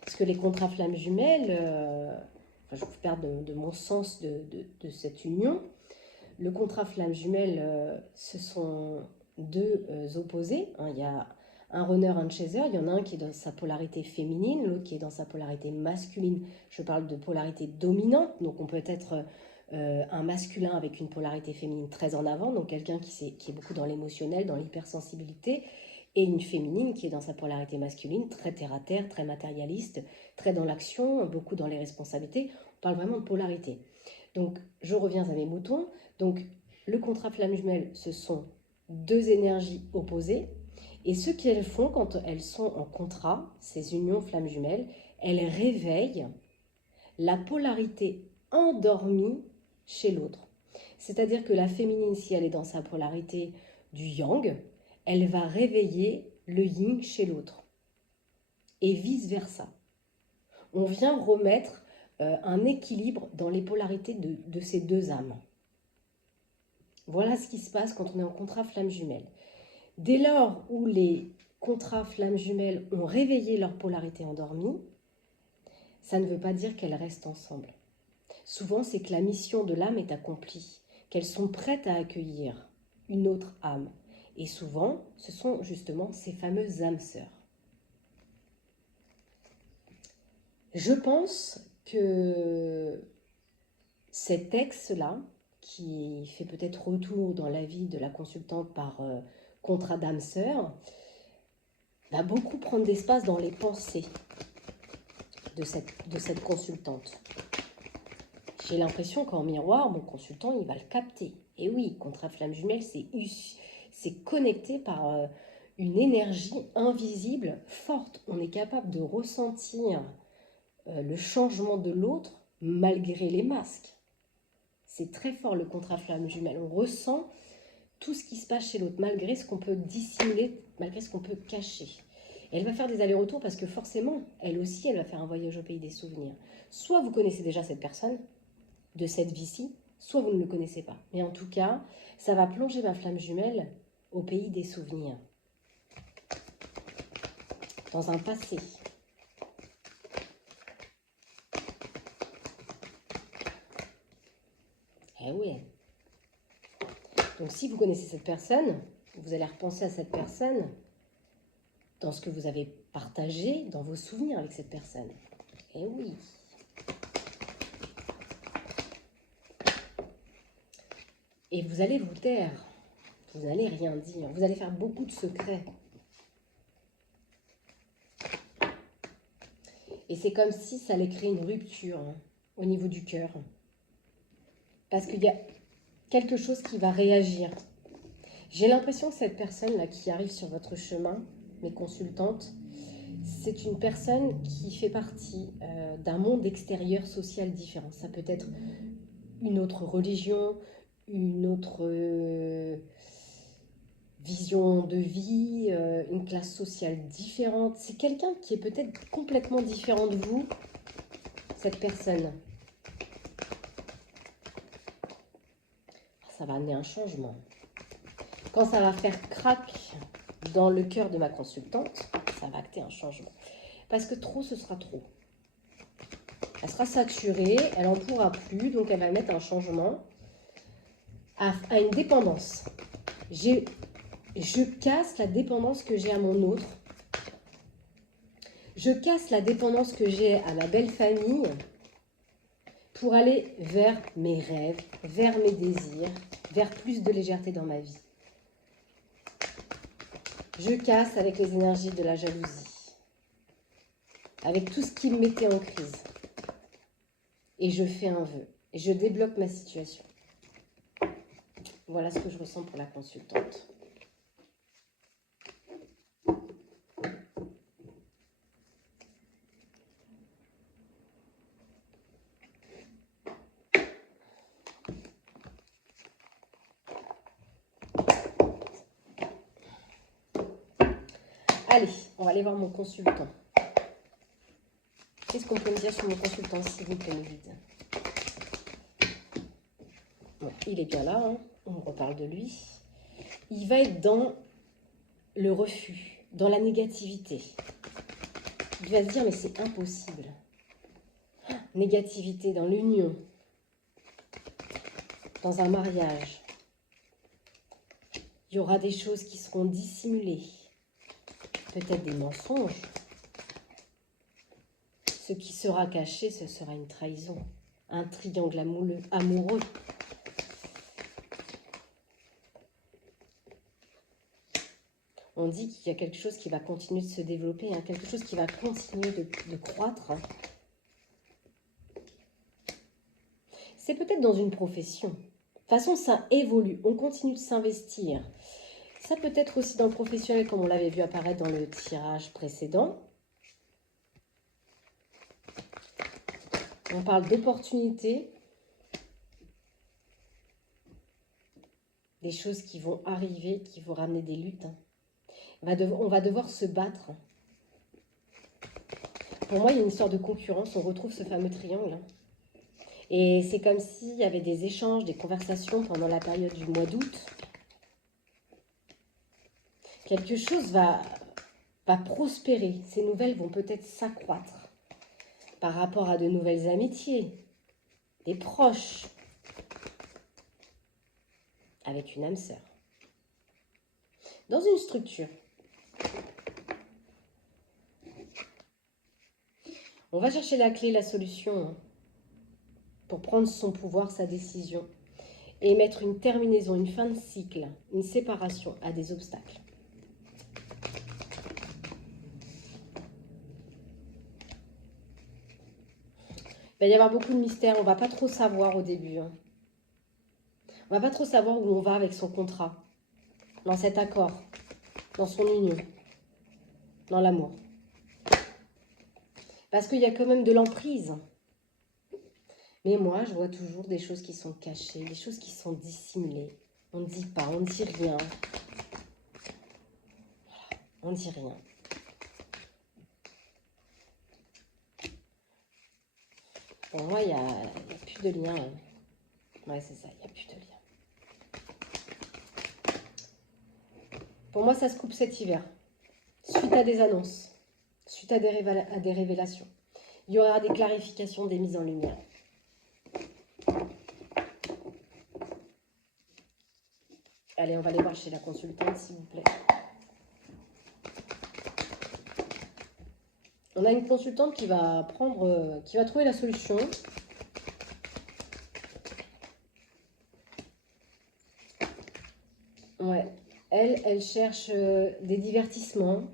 Parce que les contrats flammes jumelles, je vous parle de mon sens de cette union. Le contrat flamme jumelle, ce sont deux opposés. Il y a un runner, un chaser. Il y en a un qui est dans sa polarité féminine, l'autre qui est dans sa polarité masculine. Je parle de polarité dominante. Donc, on peut être un masculin avec une polarité féminine très en avant, donc quelqu'un qui est beaucoup dans l'émotionnel, dans l'hypersensibilité, et une féminine qui est dans sa polarité masculine, très terre-à-terre, très matérialiste, très dans l'action, beaucoup dans les responsabilités. On parle vraiment de polarité. Donc, je reviens à mes moutons. Donc, le contrat flamme jumelle, ce sont deux énergies opposées. Et ce qu'elles font quand elles sont en contrat, ces unions flamme jumelle, elles réveillent la polarité endormie chez l'autre. C'est-à-dire que la féminine, si elle est dans sa polarité du yang, elle va réveiller le yin chez l'autre. Et vice-versa. On vient remettre un équilibre dans les polarités de ces deux âmes. Voilà ce qui se passe quand on est en contrat flamme jumelle. Dès lors où les contrats flamme jumelle ont réveillé leur polarité endormie, ça ne veut pas dire qu'elles restent ensemble. Souvent, c'est que la mission de l'âme est accomplie, qu'elles sont prêtes à accueillir une autre âme. Et souvent, ce sont justement ces fameuses âmes sœurs. Je pense que cet ex-là, qui fait peut-être retour dans la vie de la consultante par contrat d'âme sœur, va beaucoup prendre d'espace dans les pensées de cette consultante. J'ai l'impression qu'en miroir, mon consultant, il va le capter. Et oui, contrat flamme jumelle, c'est connecté par une énergie invisible forte. On est capable de ressentir le changement de l'autre malgré les masques. C'est très fort le contrat flamme jumelle. On ressent tout ce qui se passe chez l'autre, malgré ce qu'on peut dissimuler, malgré ce qu'on peut cacher. Et elle va faire des allers-retours parce que forcément, elle aussi, elle va faire un voyage au pays des souvenirs. Soit vous connaissez déjà cette personne de cette vie-ci, soit vous ne le connaissez pas. Mais en tout cas, ça va plonger ma flamme jumelle au pays des souvenirs. Dans un passé. Eh oui. Donc si vous connaissez cette personne, vous allez repenser à cette personne dans ce que vous avez partagé, dans vos souvenirs avec cette personne. Eh oui. Et vous allez vous taire. Vous n'allez rien dire. Vous allez faire beaucoup de secrets. Et c'est comme si ça allait créer une rupture au niveau du cœur. Parce qu'il y a quelque chose qui va réagir. J'ai l'impression que cette personne-là qui arrive sur votre chemin, mes consultantes, c'est une personne qui fait partie d'un monde extérieur social différent. Ça peut être une autre religion, une autre vision de vie, une classe sociale différente. C'est quelqu'un qui est peut-être complètement différent de vous, cette personne. Ça va amener un changement. Quand ça va faire crack dans le cœur de ma consultante, ça va acter un changement. Parce que trop, ce sera trop. Elle sera saturée, elle n'en pourra plus, donc elle va mettre un changement à une dépendance. Je casse la dépendance que j'ai à mon autre. Je casse la dépendance que j'ai à ma belle famille pour aller vers mes rêves, vers mes désirs, vers plus de légèreté dans ma vie. Je casse avec les énergies de la jalousie, avec tout ce qui me mettait en crise. Et je fais un vœu, et je débloque ma situation. Voilà ce que je ressens pour la consultante. Allez, on va aller voir mon consultant. Qu'est-ce qu'on peut me dire sur mon consultant, s'il vous plaît, le guide? Bon, il est bien là, hein. On reparle de lui. Il va être dans le refus, dans la négativité. Il va se dire, mais c'est impossible. Négativité dans l'union, dans un mariage. Il y aura des choses qui seront dissimulées. Peut-être des mensonges. Ce qui sera caché, ce sera une trahison. Un triangle amoureux. On dit qu'il y a quelque chose qui va continuer de se développer, hein, quelque chose qui va continuer de croître. C'est peut-être dans une profession. De toute façon, ça évolue. On continue de s'investir. Ça peut être aussi dans le professionnel, comme on l'avait vu apparaître dans le tirage précédent. On parle d'opportunités. Des choses qui vont arriver, qui vont ramener des luttes. On va devoir se battre. Pour moi, il y a une histoire de concurrence. On retrouve ce fameux triangle. Et c'est comme s'il y avait des échanges, des conversations pendant la période du mois d'août. Quelque chose va prospérer. Ces nouvelles vont peut-être s'accroître par rapport à de nouvelles amitiés, des proches, avec une âme sœur. Dans une structure. On va chercher la clé, la solution, pour prendre son pouvoir, sa décision, et mettre une terminaison, une fin de cycle, une séparation à des obstacles. Il va y avoir beaucoup de mystères, on ne va pas trop savoir au début. On ne va pas trop savoir où on va avec son contrat, dans cet accord, dans son union, dans l'amour. Parce qu'il y a quand même de l'emprise. Mais moi, je vois toujours des choses qui sont cachées, des choses qui sont dissimulées. On ne dit pas, on ne dit rien. Voilà, on ne dit rien. Pour moi, il n'y a plus de lien. Ouais, c'est ça, il n'y a plus de lien. Pour moi, ça se coupe cet hiver. Suite à des annonces, suite à des révélations. Il y aura des clarifications, des mises en lumière. Allez, on va aller voir chez la consultante, s'il vous plaît. On a une consultante qui va trouver la solution. Ouais, elle cherche des divertissements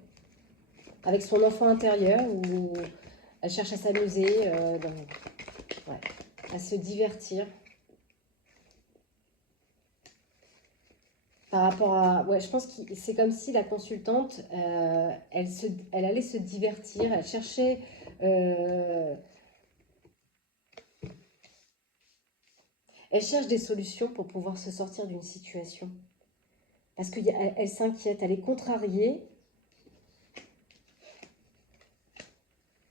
avec son enfant intérieur, ou elle cherche à s'amuser, ouais, à se divertir. Par rapport à... Ouais, je pense que c'est comme si la consultante, elle allait se divertir, elle cherchait... elle cherche des solutions pour pouvoir se sortir d'une situation. Parce qu'elle s'inquiète, elle est contrariée.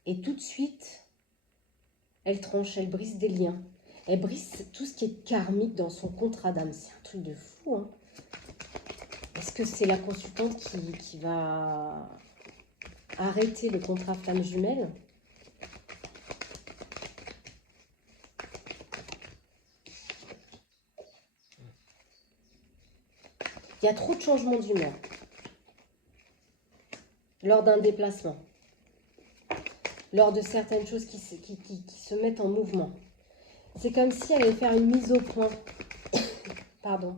Et tout de suite, elle tranche, elle brise des liens. Elle brise tout ce qui est karmique dans son contrat d'âme. C'est un truc de fou, hein. Est-ce que c'est la consultante qui va arrêter le contrat flamme jumelle? Il y a trop de changements d'humeur lors d'un déplacement. lors de certaines choses qui se mettent en mouvement. C'est comme si elle allait faire une mise au point. Pardon.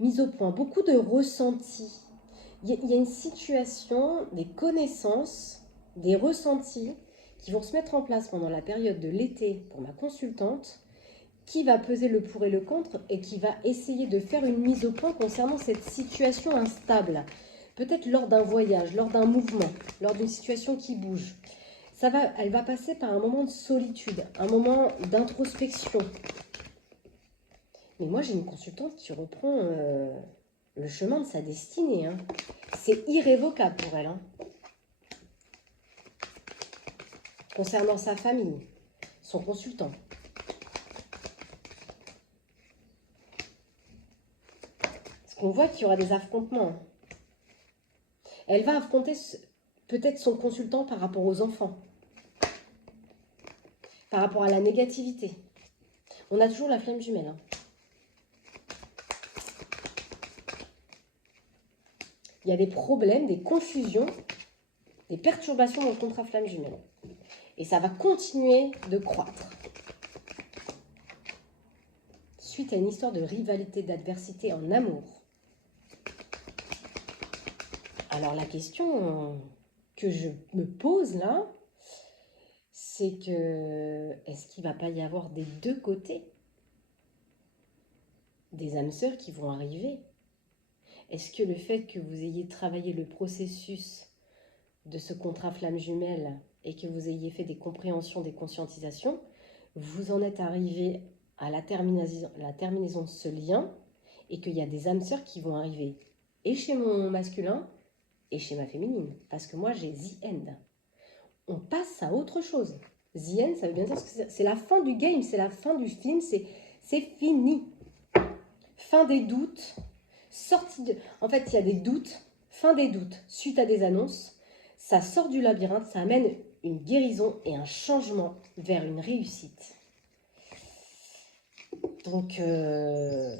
Mise au point. Beaucoup de ressentis. Il y a une situation, des connaissances, des ressentis qui vont se mettre en place pendant la période de l'été pour ma consultante, qui va peser le pour et le contre et qui va essayer de faire une mise au point concernant cette situation instable. Peut-être lors d'un voyage, lors d'un mouvement, lors d'une situation qui bouge. Elle va passer par un moment de solitude, un moment d'introspection. Mais moi, j'ai une consultante qui reprend le chemin de sa destinée. Hein. C'est irrévocable pour elle. Hein. Concernant sa famille, son consultant. Parce qu'on voit qu'il y aura des affrontements. Elle va affronter peut-être son consultant par rapport aux enfants. Par rapport à la négativité. On a toujours la flamme jumelle. Hein. Il y a des problèmes, des confusions, des perturbations dans le contrat flamme jumelle. Et ça va continuer de croître. Suite à une histoire de rivalité, d'adversité en amour. Alors la question que je me pose là, c'est que est-ce qu'il ne va pas y avoir des deux côtés des âmes sœurs qui vont arriver? Est-ce que le fait que vous ayez travaillé le processus de ce contrat flamme jumelle et que vous ayez fait des compréhensions, des conscientisations, vous en êtes arrivé à la terminaison de ce lien et qu'il y a des âmes sœurs qui vont arriver et chez mon masculin et chez ma féminine, parce que moi j'ai The End. On passe à autre chose. The End, ça veut bien dire que c'est la fin du game, c'est la fin du film, c'est fini. Fin des doutes, sortie de... En fait, il y a des doutes, fin des doutes, suite à des annonces, ça sort du labyrinthe, ça amène une guérison et un changement vers une réussite. Donc, ce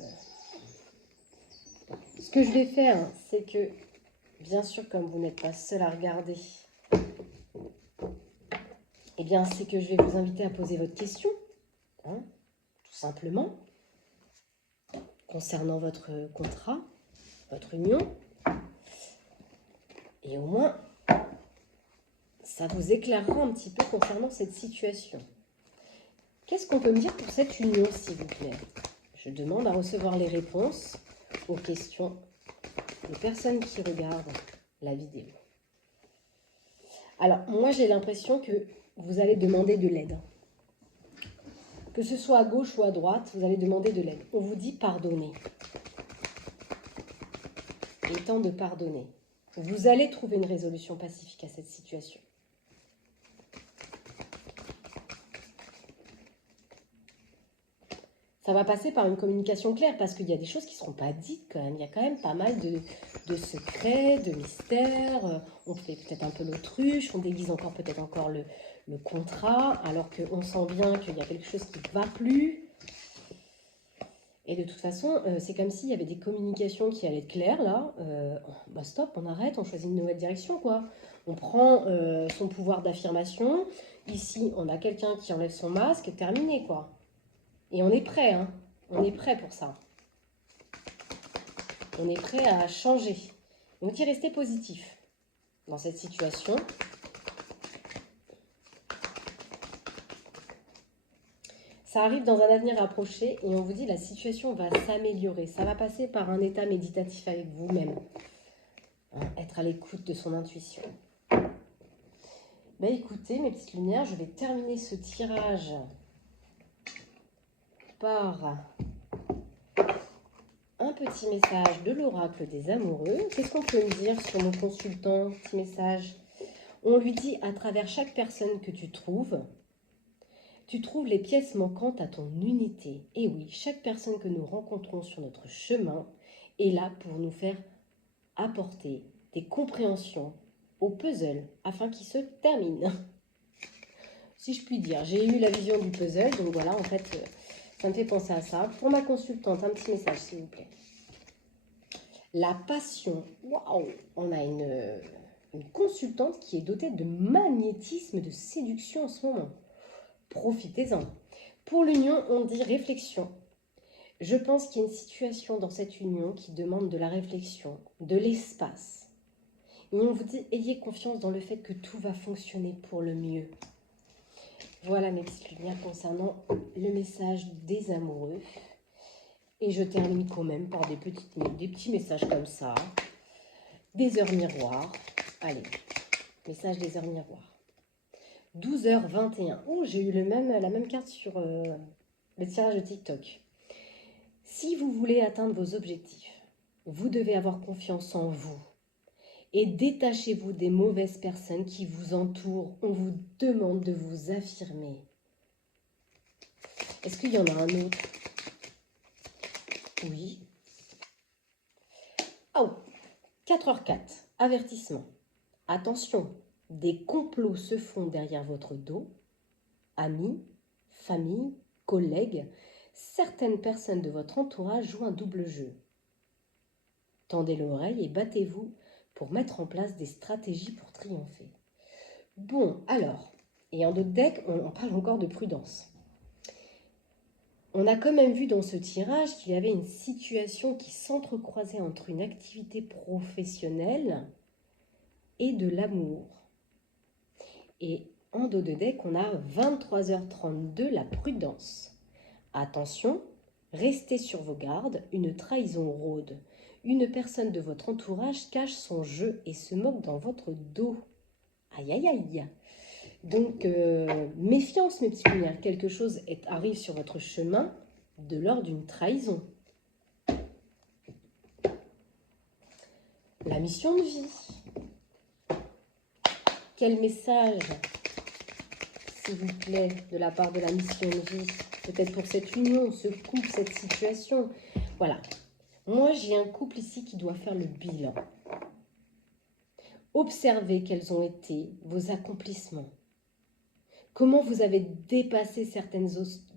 que je vais faire, c'est que, bien sûr, comme vous n'êtes pas seul à regarder, eh bien, c'est que je vais vous inviter à poser votre question, hein, tout simplement, concernant votre contrat, votre union. Et au moins, ça vous éclairera un petit peu concernant cette situation. Qu'est-ce qu'on peut me dire pour cette union, s'il vous plaît? Je demande à recevoir les réponses aux questions des personnes qui regardent la vidéo. Alors, moi, j'ai l'impression que vous allez demander de l'aide. Que ce soit à gauche ou à droite, vous allez demander de l'aide. On vous dit pardonner. Il est temps de pardonner. Vous allez trouver une résolution pacifique à cette situation. Ça va passer par une communication claire parce qu'il y a des choses qui ne seront pas dites quand même. Il y a quand même pas mal de secrets, de mystères. On fait peut-être un peu l'autruche, on déguise peut-être encore le contrat, alors qu'on sent bien qu'il y a quelque chose qui ne va plus. Et de toute façon, c'est comme s'il y avait des communications qui allaient être claires là. Bah stop, on arrête, on choisit une nouvelle direction quoi. On prend son pouvoir d'affirmation. Ici, on a quelqu'un qui enlève son masque, terminé quoi. Et on est prêt, hein. On est prêt pour ça. On est prêt à changer. Donc, il restez positif dans cette situation. Ça arrive dans un avenir approché et on vous dit la situation va s'améliorer. Ça va passer par un état méditatif avec vous-même. Hein, être à l'écoute de son intuition. Ben écoutez, mes petites lumières, je vais terminer ce tirage par un petit message de l'oracle des amoureux. Qu'est-ce qu'on peut me dire sur mon consultant? Petit message. On lui dit à travers chaque personne que tu trouves les pièces manquantes à ton unité. Et oui, chaque personne que nous rencontrons sur notre chemin est là pour nous faire apporter des compréhensions au puzzle afin qu'il se termine. Si je puis dire, j'ai eu la vision du puzzle, donc voilà, en fait, ça me fait penser à ça. Pour ma consultante, un petit message, s'il vous plaît. La passion, waouh, on a une une consultante qui est dotée de magnétisme, de séduction en ce moment. Profitez-en. Pour l'union, on dit réflexion. Je pense qu'il y a une situation dans cette union qui demande de la réflexion, de l'espace. Et on vous dit, ayez confiance dans le fait que tout va fonctionner pour le mieux. Voilà mes petites lumières concernant le message des amoureux. Et je termine quand même par des petits messages comme ça. Des heures miroirs. Allez, message des heures miroirs. 12h21. Oh, j'ai eu la même carte sur le tirage de TikTok. Si vous voulez atteindre vos objectifs, vous devez avoir confiance en vous. Et détachez-vous des mauvaises personnes qui vous entourent. On vous demande de vous affirmer. Est-ce qu'il y en a un autre? Oui. Oh, 4h04. Avertissement. Attention, des complots se font derrière votre dos. Amis, famille, collègues, certaines personnes de votre entourage jouent un double jeu. Tendez l'oreille et battez-vous pour mettre en place des stratégies pour triompher. Bon, alors, et en d'autres decks, on parle encore de prudence. On a quand même vu dans ce tirage qu'il y avait une situation qui s'entrecroisait entre une activité professionnelle et de l'amour. Et en dos de deck, on a 23h32, la prudence. Attention, restez sur vos gardes, une trahison rôde. Une personne de votre entourage cache son jeu et se moque dans votre dos. Aïe, aïe, aïe. Donc, méfiance, mes petits lumières. Quelque chose arrive sur votre chemin de l'ordre d'une trahison. La mission de vie. Quel message, s'il vous plaît, de la part de la mission de vie? Peut-être pour cette union, ce couple, cette situation. Voilà. Moi, j'ai un couple ici qui doit faire le bilan. Observez quels ont été vos accomplissements. Comment vous avez dépassé certains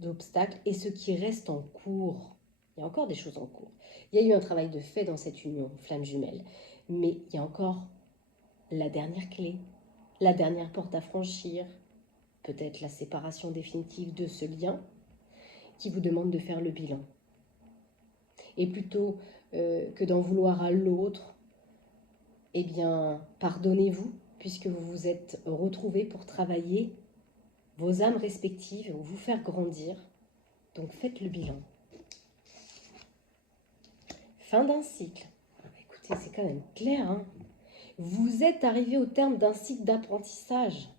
obstacles et ce qui reste en cours. Il y a encore des choses en cours. Il y a eu un travail de fait dans cette union, flamme jumelle. Mais il y a encore la dernière clé, la dernière porte à franchir. Peut-être la séparation définitive de ce lien qui vous demande de faire le bilan. Et plutôt que d'en vouloir à l'autre, eh bien, pardonnez-vous, puisque vous vous êtes retrouvés pour travailler vos âmes respectives, vous faire grandir. Donc, faites le bilan. Fin d'un cycle. Écoutez, c'est quand même clair, hein. Vous êtes arrivé au terme d'un cycle d'apprentissage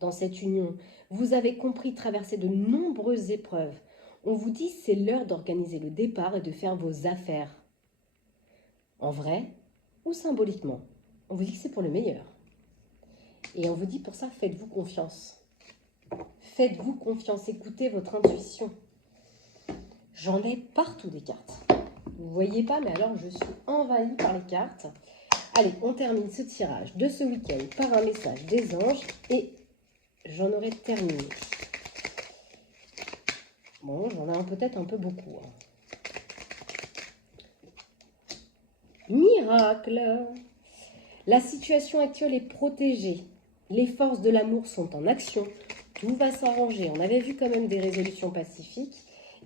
dans cette union. Vous avez compris traverser de nombreuses épreuves. On vous dit c'est l'heure d'organiser le départ et de faire vos affaires. En vrai ou symboliquement. On vous dit que c'est pour le meilleur. Et on vous dit pour ça, faites-vous confiance. Faites-vous confiance, écoutez votre intuition. J'en ai partout des cartes. Vous ne voyez pas, mais alors je suis envahie par les cartes. Allez, on termine ce tirage de ce week-end par un message des anges et j'en aurai terminé. Bon, j'en ai peut-être un peu beaucoup. Hein. Miracle! La situation actuelle est protégée. Les forces de l'amour sont en action. Tout va s'arranger. On avait vu quand même des résolutions pacifiques.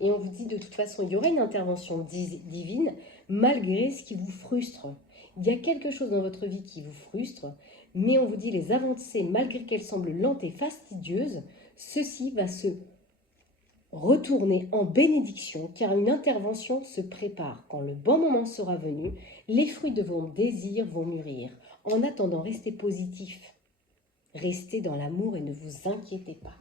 Et on vous dit de toute façon, il y aura une intervention divine malgré ce qui vous frustre. Il y a quelque chose dans votre vie qui vous frustre, mais on vous dit les avancées, malgré qu'elles semblent lentes et fastidieuses, ceci va se retourner en bénédiction, car une intervention se prépare. Quand le bon moment sera venu, les fruits de vos désirs vont mûrir. En attendant, restez positif. Restez dans l'amour et ne vous inquiétez pas.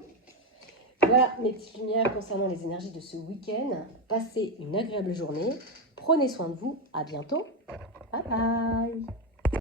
Voilà mes petites lumières concernant les énergies de ce week-end. Passez une agréable journée. Prenez soin de vous. À bientôt. Bye bye.